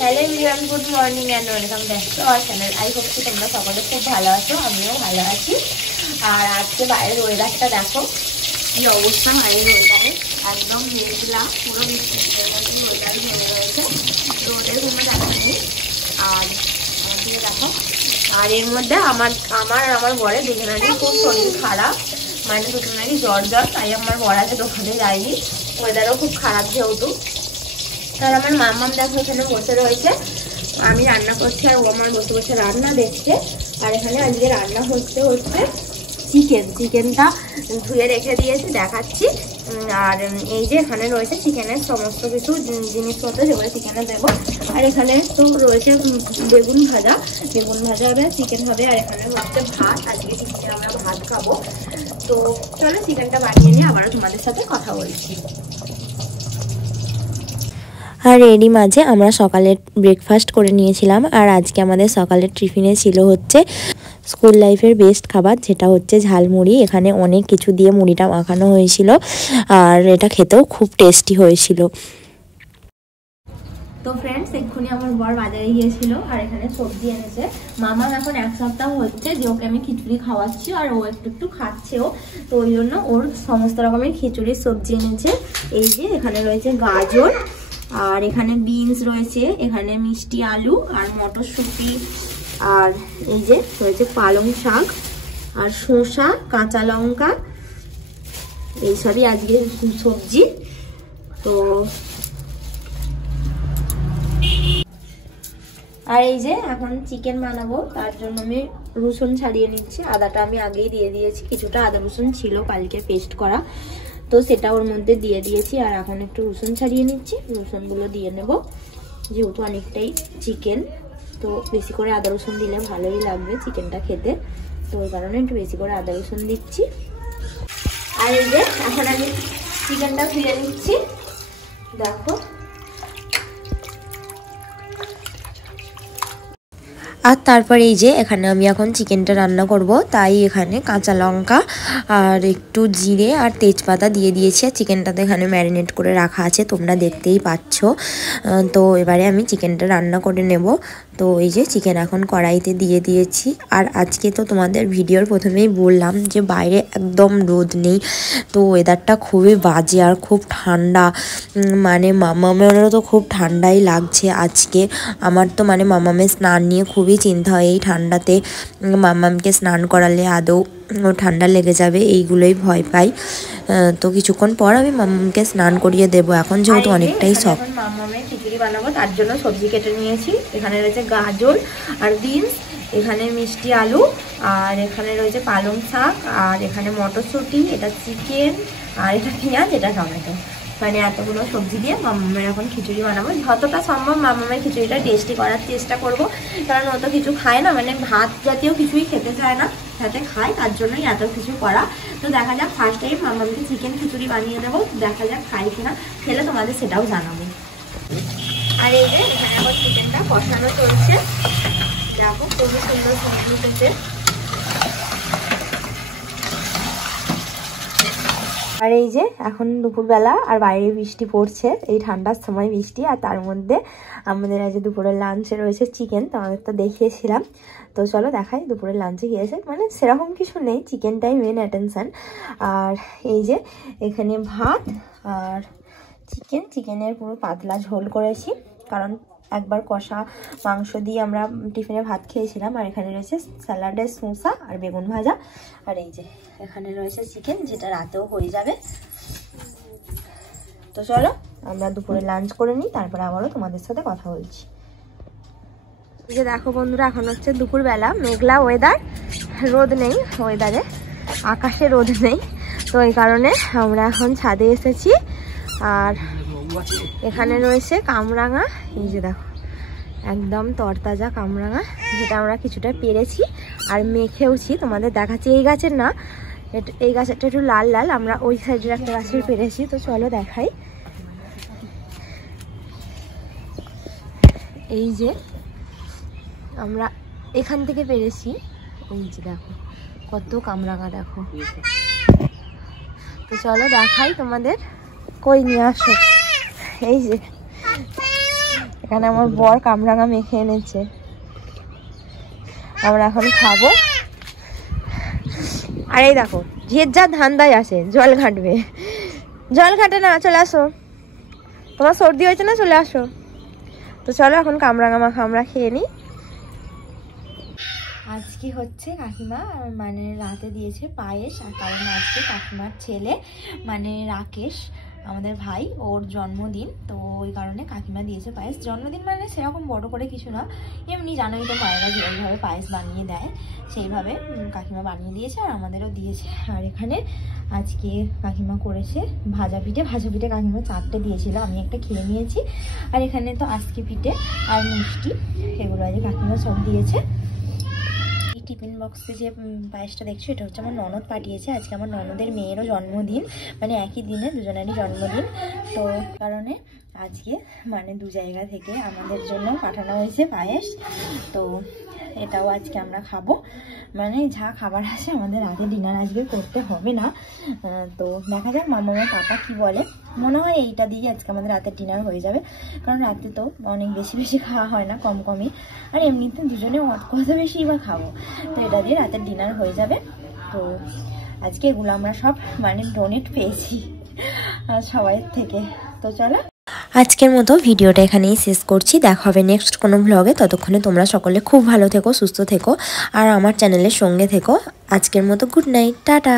Hello everyone, good morning and welcome back to our channel. I hope কি তোমরা সকলে খুব ভালো আছো, আমিও ভালো আছি। আর আজকে বাইরের ওয়েদারটা দেখো কি অবস্থা। বাইরের ওয়েদারে একদম মেঘলা, পুরো বৃষ্টির মতো ওয়েদার হয়ে রয়েছে, রোদের কোনো দেখা নেই। আর দিয়ে দেখো, আর এর মধ্যে আমার আর আমার বরের দুজনেরই খুব শরীর খারাপ, মানে দুজনেরই জ্বর, তাই আমার বর আগে দোকানে যায়নি, ওয়েদারও খুব খারাপ যেহেতু। আর আমার মাম্মাম দেখো এখানে বসে রয়েছে, আমি রান্না করছি আর ও আমার বসে বসে রান্না দেখছে। আর এখানে আজকে রান্না হচ্ছে চিকেনটা ধুয়ে রেখে দিয়েছি, দেখাচ্ছি। আর এই যে এখানে রয়েছে চিকেনের সমস্ত কিছু জিনিসপত্র, যেগুলো চিকেনে দেবো। আর এখানে তো রয়েছে বেগুন ভাজা হবে, চিকেন হবে। আর এখানে হচ্ছে ভাত, আজকে চিকেন আমরা ভাত খাবো। তো চলো চিকেনটা বানিয়ে নিয়ে আবারও তোমাদের সাথে কথা বলছি। আর এরই মাঝে আমরা সকালের ব্রেকফাস্ট করে নিয়েছিলাম। আর আজকে আমাদের সকালের টিফিনে ছিল হচ্ছে স্কুল লাইফের বেস্ট খাবার, যেটা হচ্ছে ঝালমুড়ি। এখানে অনেক কিছু দিয়ে মুড়িটা মাখানো হয়েছিল, আর এটা খেতেও খুব টেস্টি হয়েছিল। তো ফ্রেন্ডস, এক্ষুনি আমার বর বাজারে গিয়েছিল আর এখানে সবজি এনেছে। মামা এখন 1 সপ্তাহ হচ্ছে যে ওকে আমি খিচুড়ি খাওয়াচ্ছি, আর ও একটু খাচ্ছেও, তো ওই জন্য ওর সমস্ত রকমের খিচুড়ির সবজি এনেছে। এই যে এখানে রয়েছে গাজর, আর এখানে বিনস রয়েছে, এখানে মিষ্টি আলু আর মটরশুঁটি, আর এই যে রয়েছে পালং শাক আর শসা, কাঁচা লঙ্কা, এইসবই আজকে সবজি। তো আর এই যে এখন চিকেন বানাবো, তার জন্য আমি রসুন ছাড়িয়ে নিচ্ছি। আদাটা আমি আগেই দিয়ে দিয়েছি, কিছুটা আদা রসুন ছিল কালকে পেস্ট করা, তো সেটা ওর মধ্যে দিয়ে দিয়েছি। আর এখন একটু রসুন ছাড়িয়ে নিচ্ছি, রসুনগুলো দিয়ে নেব, যেহেতু অনেকটাই চিকেন, তো বেশি করে আদা রসুন দিলে ভালোই লাগবে চিকেনটা খেতে, তো ওই কারণে একটু বেশি করে আদা রসুন দিচ্ছি। আর এই যে এখন আমি চিকেনটা ধুয়ে নিচ্ছি, দেখো। আর তারপর এই যে এখানে আমি এখন চিকেনটা রান্না করব, তাই এখানে কাঁচা লঙ্কা আর একটু জিরে আর তেজপাতা দিয়ে দিয়েছি। আর চিকেনটাতে এখানে ম্যারিনেট করে রাখা আছে, তোমরা দেখতেই পাচ্ছ। তো এবারে আমি চিকেনটা রান্না করে নেব। তো এই যে চিকেন এখন কড়াইতে দিয়ে দিয়েছি। আর আজকে তো তোমাদের ভিডিওর প্রথমেই বললাম যে বাইরে একদম রোদ নেই, তো ওয়েদারটা খুবই বাজে আর খুব ঠান্ডা, মানে মামামেরও তো খুব ঠান্ডাই লাগছে আজকে। আমার তো মানে মামামের স্নান নিয়ে খুবই চিন্তা হয়, এই ঠান্ডাতে মামামকে স্নান করালে আদৌ ঠান্ডা লেগে যাবে, এইগুলোই ভয় পাই। তো কিছুক্ষণ পর আমি মামামকে স্নান করিয়ে দেবো, এখন যেহেতু অনেকটাই সব। মামামের খিচুড়ি বানাবো, তার জন্য সবজি কেটে নিয়েছি। এখানে রয়েছে গাজর আর বিনস, এখানে মিষ্টি আলু, আর এখানে রয়েছে পালং শাক, আর এখানে মটরশুঁটি, এটা চিকেন, আর এটা পেঁয়াজ, এটা টমেটো। মানে এতগুলো সবজি দিয়ে মামামের এখন খিচুড়ি বানাবো। যতটা সম্ভব মামামের খিচুড়িটা টেস্টি করার চেষ্টা করব, কারণ ও তো কিছু খায় না, মানে ভাত জাতীয় কিছুই খেতে চায় না, সাথে খায়, তার জন্যই এত কিছু করা। তো দেখা যাক, ফার্স্ট টাইম মামামকে চিকেন খিচুড়ি বানিয়ে দেবো, দেখা যাক খাই কিনা, খেলে তোমাদের সেটাও জানাবো। আর এই যে এখানে এখন চিকেনটা কষানো চলছে, দেখো খুবই সুন্দর সবজি উঠেছে। আর এই যে এখন দুপুরবেলা, আর বাইরে বৃষ্টি পড়ছে, এই ঠান্ডার সময় বৃষ্টি। আর তার মধ্যে আমাদের আজ দুপুরের লাঞ্চে রয়েছে চিকেন, তো আমাদের তো দেখিয়েছিলাম। তো চলো দেখাই দুপুরের লাঞ্চে গিয়েছে, মানে সেরকম কিছু নেই, চিকেনটাই মেন অ্যাটেনশন। আর এই যে এখানে ভাত আর চিকেনের পুরো পাতলা ঝোল করেছি, কারণ একবার কষা মাংস দিয়ে আমরা টিফিনে ভাত খেয়েছিলাম। আর এখানে রয়েছে স্যালাডের শসা আর বেগুন ভাজা। আর এই যে এখানে রয়েছে চিকেন, যেটা রাতেও হয়ে যাবে। তো চলো আমরা দুপুরে লাঞ্চ করে নিই, তারপরে আবারও তোমাদের সাথে কথা বলছি। এই যে দেখো বন্ধুরা, এখন হচ্ছে দুপুরবেলা, মেঘলা ওয়েদার, রোদ নেই ওয়েদারে, আকাশে রোদ নেই, তো এই কারণে আমরা এখন ছাদে এসেছি। আর এখানে রয়েছে কামরাঙা, এই যে দেখো একদম তরতাজা কামরাঙা, যেটা আমরা কিছুটা পেরেছি আর মেখেওছি, তোমাদের দেখাচ্ছি। এই গাছের না, এই গাছেরটা একটু লাল লাল, আমরা ওই সাইডের একটা গাছের পেরেছি, তো চলো দেখাই। এই যে আমরা এখান থেকে পেরেছি, এই যে দেখো কত কামরাঙা, দেখো। তো চলো দেখাই তোমাদের, কই নিয়ে আসো। এই যে এখানে আমার বর কামরাঙা মেখে এনেছে, আমরা এখন খাবো। আর এই দেখো ঝিয়ের যা ধান্দায় আসে, জল ঘাটবে, জল ঘাটে না, চলে আসো, তোমার সর্দি হয়েছে না, চলে আসো। তো চলো এখন কামরাঙা মাখা আমরা খেয়ে নিই। আজকে হচ্ছে কাকিমা মানে রাতে দিয়েছে পায়েস, আর কারণ আজকে কাকিমার ছেলে মানে রাকেশ আমাদের ভাই, ওর জন্মদিন, তো ওই কারণে কাকিমা দিয়েছে পায়েস। জন্মদিন মানে সেরকম বড় করে কিছু না, এমনি জানোই তো মায়েরা যেভাবে পায়েস বানিয়ে দেয় সেইভাবে কাকিমা বানিয়ে দিয়েছে, আর আমাদেরও দিয়েছে। আর এখানে আজকে কাকিমা করেছে ভাজা পিঠে। ভাজা পিঠে কাকিমা 4টে দিয়েছিল, আমি একটা খেয়ে নিয়েছি। আর এখানে তো আজকে পিঠে আর মিষ্টি, এগুলো আজকে কাকিমা সব দিয়েছে। টিফিন বক্সে যে পায়েসটা দেখছো এটা হচ্ছে আমার ননদ পাঠিয়েছে। আজকে আমার ননদের মেয়েরও জন্মদিন, মানে একই দিনে দুজনেরই জন্মদিন, তো কারণে আজকে মানে 2 জায়গা থেকে আমাদের জন্য পাঠানো হয়েছে পায়েস। তো এটাও আজকে আমরা খাবো, মানে যা খাবার আছে আমাদের রাতে ডিনার আজকে করতে হবে না। তো দেখা যাক মামা পাপা কি বলে, মনে হয় এইটা দিয়ে আজকে আমাদের রাতের ডিনার হয়ে যাবে, কারণ রাতে তো অনেক বেশি বেশি খাওয়া হয় না, কম কমই, আর এমনিতে দুজনে কত বেশি বা খাবো, তো এটা দিয়ে রাতের ডিনার হয়ে যাবে। তো আজকে এগুলো আমরা সব মানে ডোনেট পেয়েছি সবাই থেকে। তো চলো আজকের মতো ভিডিওটা এখানেই শেষ করছি, দেখা হবে নেক্সট কোনো ব্লগে। ততক্ষণে তোমরা সকলে খুব ভালো থেকো, সুস্থ থেকো, আর আমার চ্যানেলের সঙ্গে থেকো। আজকের মতো গুড নাইট, টাটা।